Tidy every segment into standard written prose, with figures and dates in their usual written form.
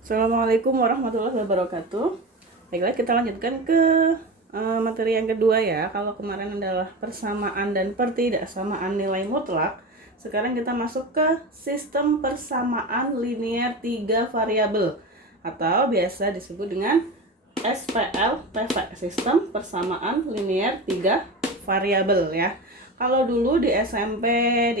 Assalamualaikum warahmatullahi wabarakatuh. Baiklah, kita lanjutkan ke materi yang kedua ya. Kalau kemarin adalah persamaan dan pertidaksamaan nilai mutlak, sekarang kita masuk ke sistem persamaan linear 3 variabel atau biasa disebut dengan SPLTV, sistem persamaan linear 3 variabel ya. Kalau dulu di SMP,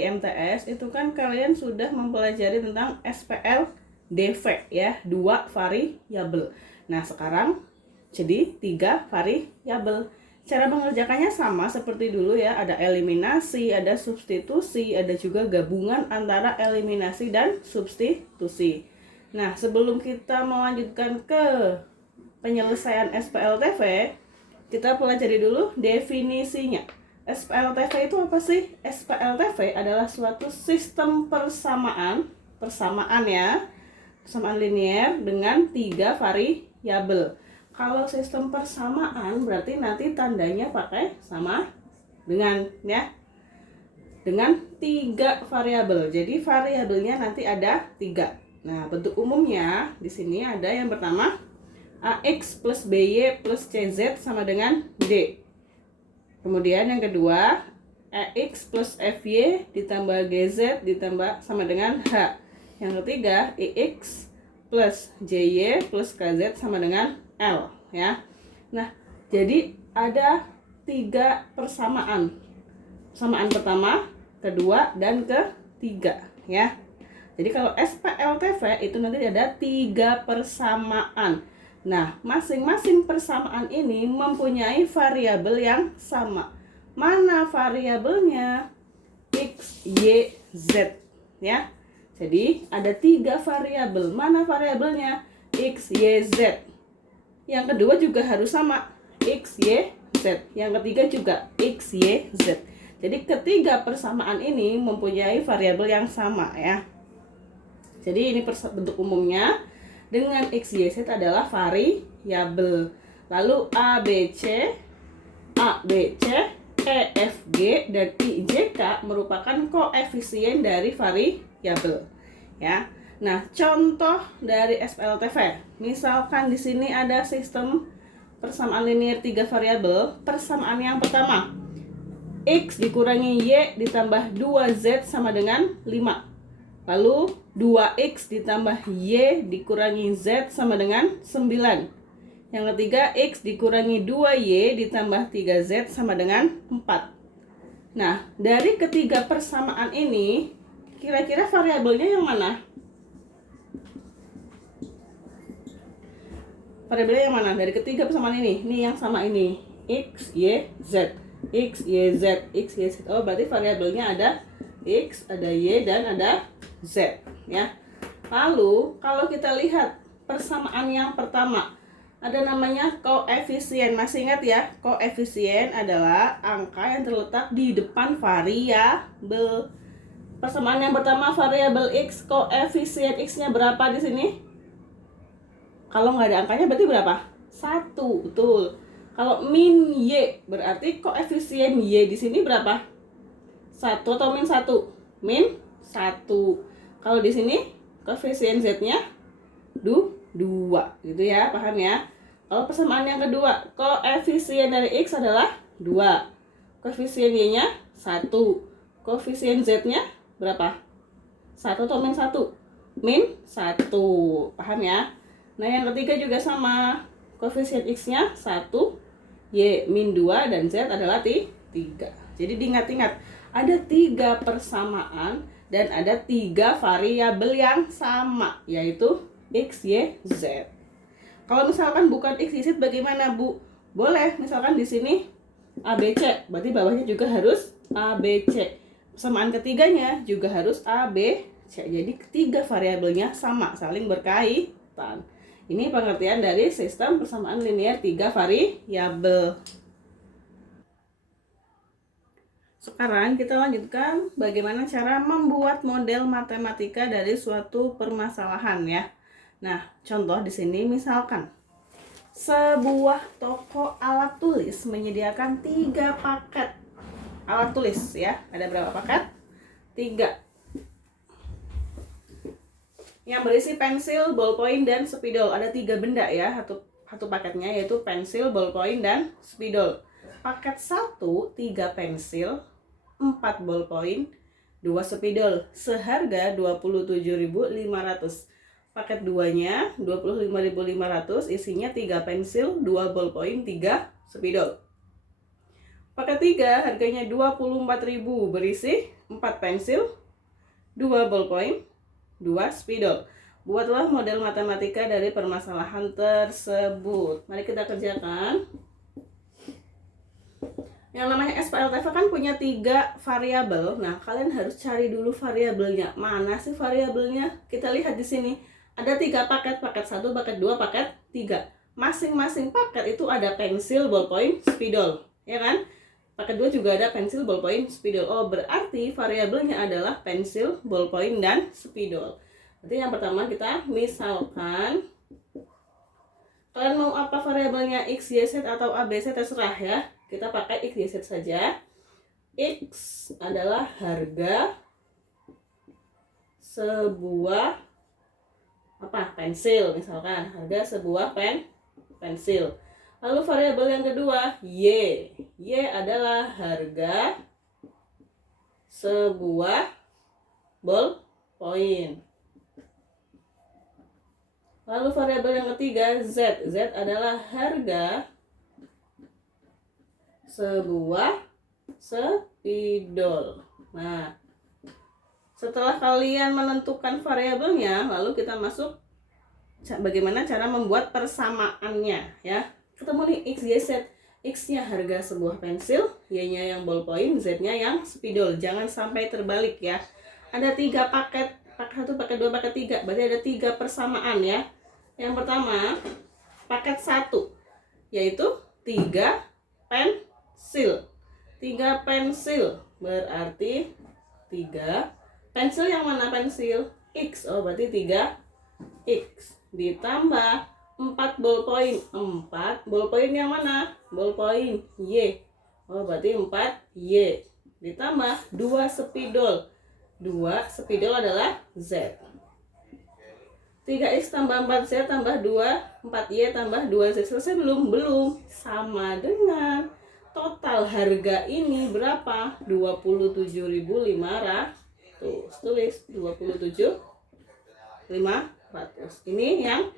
di MTS itu kan kalian sudah mempelajari tentang SPLDV ya, 2 variabel. Nah, sekarang jadi 3 variabel. Cara mengerjakannya sama seperti dulu ya, ada eliminasi, ada substitusi, ada juga gabungan antara eliminasi dan substitusi. Nah, sebelum kita melanjutkan ke penyelesaian SPLTV, kita pelajari dulu definisinya. SPLTV itu apa sih? SPLTV adalah suatu sistem persamaan ya, persamaan linear dengan 3 variabel. Kalau sistem persamaan berarti nanti tandanya pakai sama dengan ya, dengan 3 variabel. Jadi variabelnya nanti ada 3. Nah, bentuk umumnya di sini ada yang pertama AX plus BY plus CZ sama dengan D. Kemudian yang kedua EX plus FY ditambah GZ ditambah sama dengan H. Yang ketiga EX plus JY plus KZ sama dengan L ya. Nah, jadi ada 3 persamaan. Persamaan pertama, kedua, dan ketiga ya. Jadi kalau SPLTV itu nanti ada 3 persamaan. Nah, masing-masing persamaan ini mempunyai variabel yang sama. Mana variabelnya? X, Y, Z ya. Jadi ada 3 variabel. Mana variabelnya? X, Y, Z. Yang kedua juga harus sama, X, Y, Z. Yang ketiga juga X, Y, Z. Jadi ketiga persamaan ini mempunyai variabel yang sama ya. Jadi ini bentuk umumnya. Dengan X, Y, Z adalah variabel. Lalu A, B, C, E, F, G, dan I, J, K merupakan koefisien dari variabel. Ya. Nah, contoh dari SPLTV. Misalkan di sini ada sistem persamaan linear 3 variabel. Persamaan yang pertama, X dikurangi Y ditambah 2Z sama dengan 5. Lalu 2X ditambah Y dikurangi Z sama dengan 9. Yang ketiga X dikurangi 2Y ditambah 3Z sama dengan 4. Nah, dari ketiga persamaan ini kira-kira variabelnya yang mana? Variabelnya yang mana? Dari ketiga persamaan ini. Ini yang sama ini. X, Y, Z. X, Y, Z. X, Y, Z. Oh, berarti variabelnya ada X, ada Y, dan ada Z ya. Lalu kalau kita lihat persamaan yang pertama, ada namanya koefisien. Masih ingat ya, koefisien adalah angka yang terletak di depan variabel. Persamaan yang pertama variabel X, koefisien X-nya berapa di sini? Kalau nggak ada angkanya berarti berapa? 1, betul. Kalau min Y berarti koefisien Y di sini berapa? 1 atau min 1? Min 1. Kalau di sini koefisien Z-nya 2 gitu ya, paham ya? Kalau persamaan yang kedua, koefisien dari X adalah 2. Koefisien Y-nya 1. Koefisien Z-nya berapa? 1 atau min 1? Min 1. Paham ya? Nah, yang ketiga juga sama. Koefisien X-nya 1, Y min 2, dan Z adalah 3. Jadi diingat-ingat, ada 3 persamaan dan ada 3 variabel yang sama, yaitu X, Y, Z. Kalau misalkan bukan X, Y, Z bagaimana, Bu? Boleh, misalkan di sini A, B, C, berarti bawahnya juga harus A, B, C. Persamaan ketiganya juga harus A, B, C. Jadi ketiga variabelnya sama, saling berkaitan. Ini pengertian dari sistem persamaan linear 3 variabel. Sekarang kita lanjutkan bagaimana cara membuat model matematika dari suatu permasalahan ya. Nah, contoh di sini misalkan sebuah toko alat tulis menyediakan 3 paket alat tulis ya. Ada berapa paket? 3. yang berisi pensil, ballpoint, dan spidol. Ada 3 benda ya, satu paketnya, yaitu pensil, ballpoint, dan spidol. Paket 1, 3 pensil, 4 ballpoint, 2 spidol, seharga 27.500. Paket 2-nya 25.500, isinya 3 pensil, 2 ballpoint, 3 spidol. Paket 3 harganya 24.000, berisi 4 pensil, 2 ballpoint, 2 spidol. Buatlah model matematika dari permasalahan tersebut. Mari kita kerjakan. Yang namanya SPLTV kan punya 3 variabel. Nah, kalian harus cari dulu variabelnya. Mana sih variabelnya? Kita lihat di sini. Ada 3 paket, paket 1, paket 2, paket 3. Masing-masing paket itu ada pensil, ballpoint, spidol, ya kan? Paket 2 juga ada pensil, ballpoint, spidol. Oh, berarti variabelnya adalah pensil, ballpoint, dan spidol. Berarti yang pertama kita misalkan, kalian mau apa variabelnya, X, Y, Z, atau A, B, C, terserah ya. Kita pakai X, Y, Z saja. X adalah harga sebuah pensil, misalkan harga sebuah pensil. Lalu variabel yang kedua, Y. Y adalah harga sebuah ballpoint. Lalu variabel yang ketiga, Z. Z adalah harga sebuah spidol. Nah, setelah kalian menentukan variabelnya, lalu kita masuk bagaimana cara membuat persamaannya ya. Ketemu nih X, Y, Z. X-nya harga sebuah pensil, Y-nya yang ballpoint, Z-nya yang spidol. Jangan sampai terbalik ya. Ada 3 paket, paket 1, paket 2, paket 3. Berarti ada 3 persamaan ya. Yang pertama, paket 1, yaitu 3 pensil. 3 pensil berarti 3 pensil yang mana pensil? X. Oh, berarti 3X ditambah 4 ballpoint. 4 ballpoint yang mana? Ballpoint Y. Oh, berarti 4Y ditambah 2 spidol. 2 spidol adalah Z. 3X tambah 4Z tambah 2, 4Y tambah 2Z. Selesai belum? Belum. Sama dengan total harga ini berapa? 27.500. Tulis 27.500. Ini yang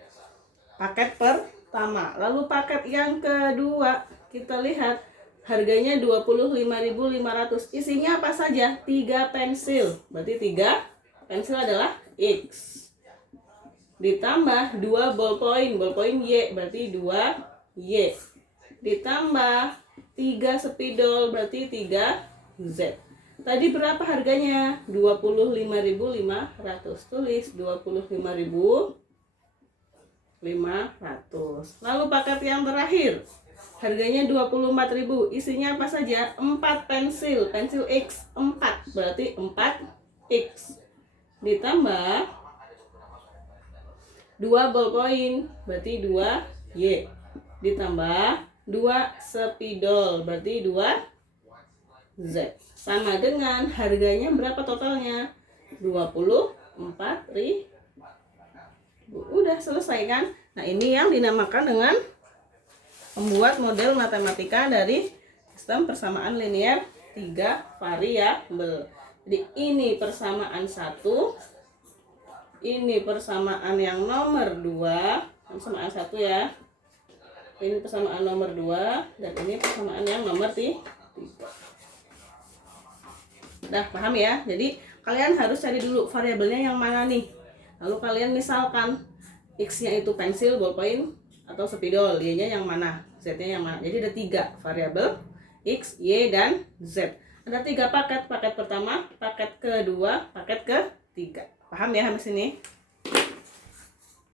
paket pertama. Lalu paket yang kedua, kita lihat harganya 25.500. Isinya apa saja? 3 pensil. Berarti 3 pensil adalah X. Ditambah 2 ballpoint. Ballpoint Y, berarti 2Y. Ditambah 3 spidol, berarti 3Z. Tadi berapa harganya? 25.500. Tulis 25.500. Lalu paket yang terakhir, harganya 24.000. Isinya apa saja? 4 pensil. Pensil X 4, berarti 4X. Ditambah 2 ballpoint, berarti 2Y. Ditambah 2 spidol, berarti 2Z. Sama dengan harganya berapa totalnya? 24.000. Udah selesai kan? Nah, ini yang dinamakan dengan membuat model matematika dari sistem persamaan linear 3 variabel. Jadi ini persamaan 1, ini persamaan yang nomor 2, persamaan 1 ya. Ini persamaan nomor 2, dan ini persamaan yang nomor 3. Udah paham ya? Jadi kalian harus cari dulu variabelnya yang mana nih. Lalu kalian misalkan X-nya itu pensil, ballpoint, atau spidol, Y-nya yang mana, Z-nya yang mana. Jadi ada 3 variabel, X, Y, dan Z. Ada 3 paket. Paket pertama, paket kedua, paket ketiga. Paham ya sampai sini?